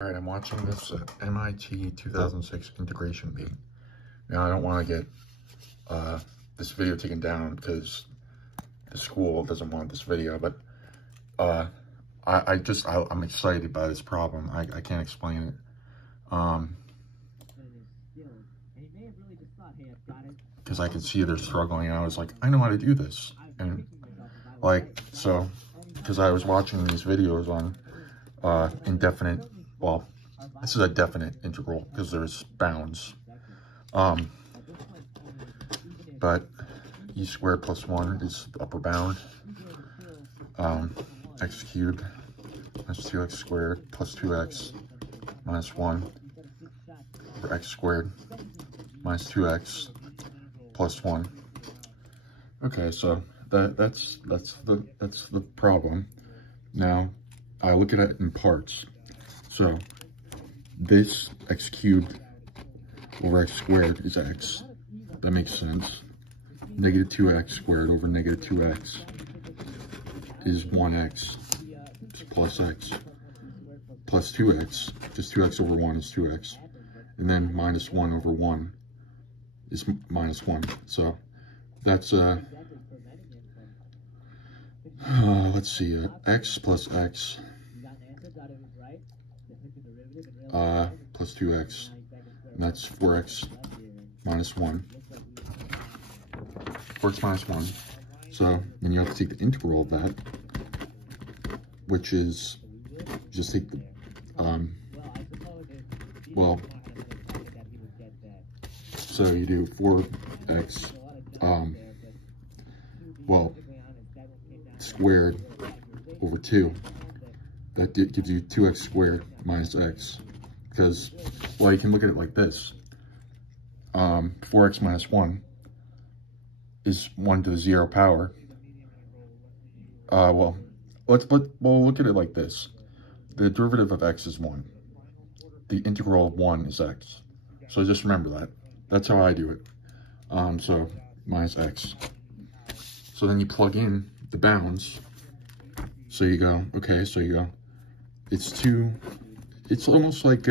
All right, I'm watching this MIT 2006 integration bee. Now, I don't want to get this video taken down because the school doesn't want this video, but I'm excited by this problem. I can't explain it. Because I could see they're struggling, and I was like, I know how to do this. And because I was watching these videos on indefinite, well, this is a definite integral because there's bounds. But e squared plus 1 is the upper bound. X cubed minus 2x squared plus 2x minus 1 over x squared minus 2x plus 1. Okay, so that's the problem. Now I look at it in parts. So this x cubed over x squared is x. That makes sense. Negative 2x squared over negative 2x is 1x plus x plus 2x. Just 2x over 1 is 2x. And then minus 1 over 1 is minus 1. So that's, let's see, x plus x plus 2x, and that's 4x minus 1. 4x minus 1. So then you have to take the integral of that, which is just take the, so you do 4x, squared over 2. That gives you 2x squared minus x. Because, well, you can look at it like this. 4x minus 1 is 1 to the 0 power. We'll look at it like this. The derivative of x is 1. The integral of 1 is x. So just remember that. That's how I do it. So minus x. So then you plug in the bounds. So you go, okay, so you go, it's almost like,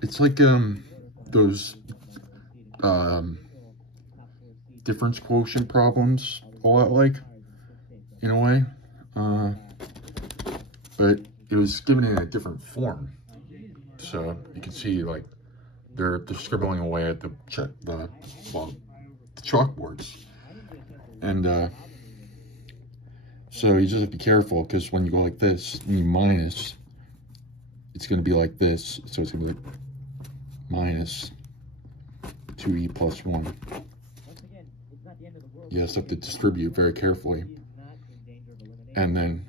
it's like, those, difference quotient problems, all that like, in a way, but it was given in a different form. So you can see, like, they're scribbling away at the chalkboards. And so you just have to be careful, because when you go like this, and you minus, it's going to be like this. So it's going to be like minus 2e plus 1. You just have to distribute very carefully. And then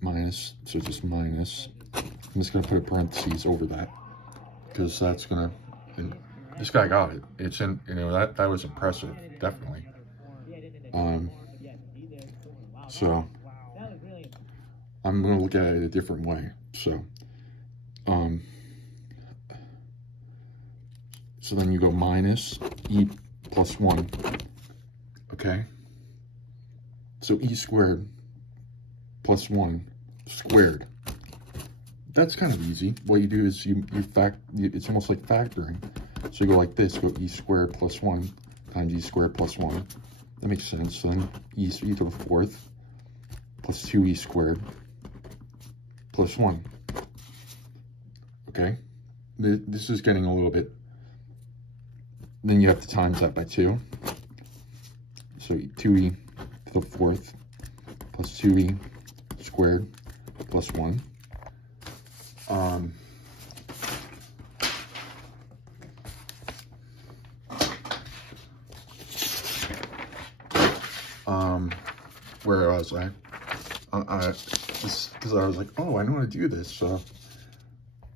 minus, so just minus. I'm just going to put a parentheses over that, because that's going to, this guy got it. It's in, that was impressive, definitely. So I'm going to look at it a different way. So, so then you go minus e plus 1, okay? So e squared plus 1 squared. That's kind of easy. What you do is it's almost like factoring. So you go like this, go e squared plus 1 times e squared plus 1. That makes sense. So then e to the 4th plus 2e squared plus 1. Okay? This is getting a little bit. Then you have to times that by 2. So 2e to the 4th plus 2e squared plus 1. Where was I? Because I was like, oh, I know how to do this. So,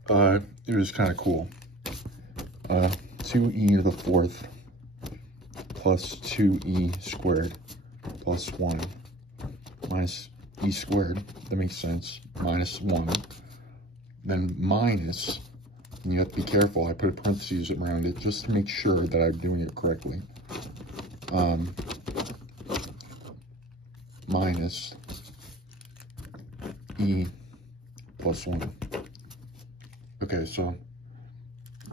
it was kind of cool. 2e to the 4th plus 2e squared plus 1 minus e squared. That makes sense. Minus 1. Then minus, and you have to be careful. I put a parentheses around it just to make sure that I'm doing it correctly. minus e plus 1. Okay, so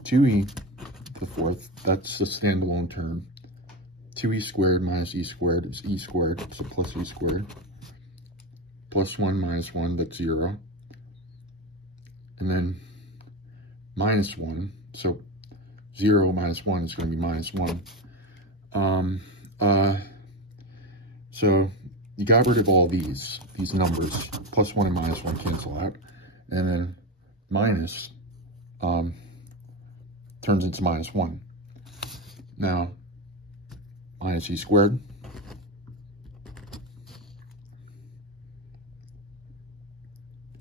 2e to the fourth, that's the standalone term. 2e squared minus e squared is e squared, so plus e squared. Plus 1 minus 1, that's 0. And then minus 1, so 0 minus 1 is going to be minus 1. So you got rid of all these numbers. Plus 1 and minus 1 cancel out. And then minus turns into minus 1. Now, minus e squared.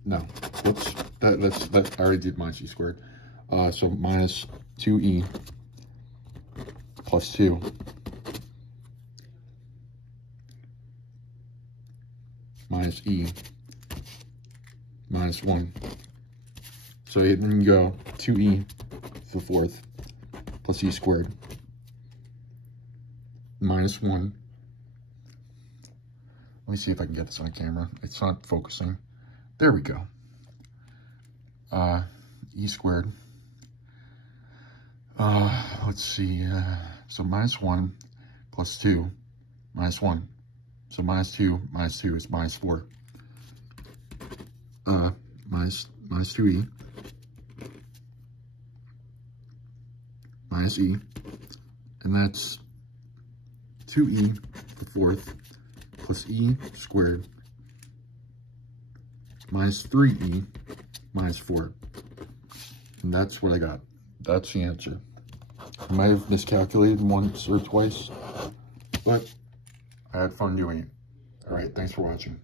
No, whoops. That I already did minus e squared. So minus 2e plus 2 minus e minus 1. So then you go 2e to the fourth plus e squared minus 1. Let me see if I can get this on camera. It's not focusing. There we go. E squared. Let's see. So minus 1 plus 2 minus 1. So minus 2 is minus 4. Minus 2e minus e, and that's 2e to the fourth plus e squared minus 3e minus 4. And that's what I got. That's the answer. I might have miscalculated once or twice, but I had fun doing it. All right, thanks for watching.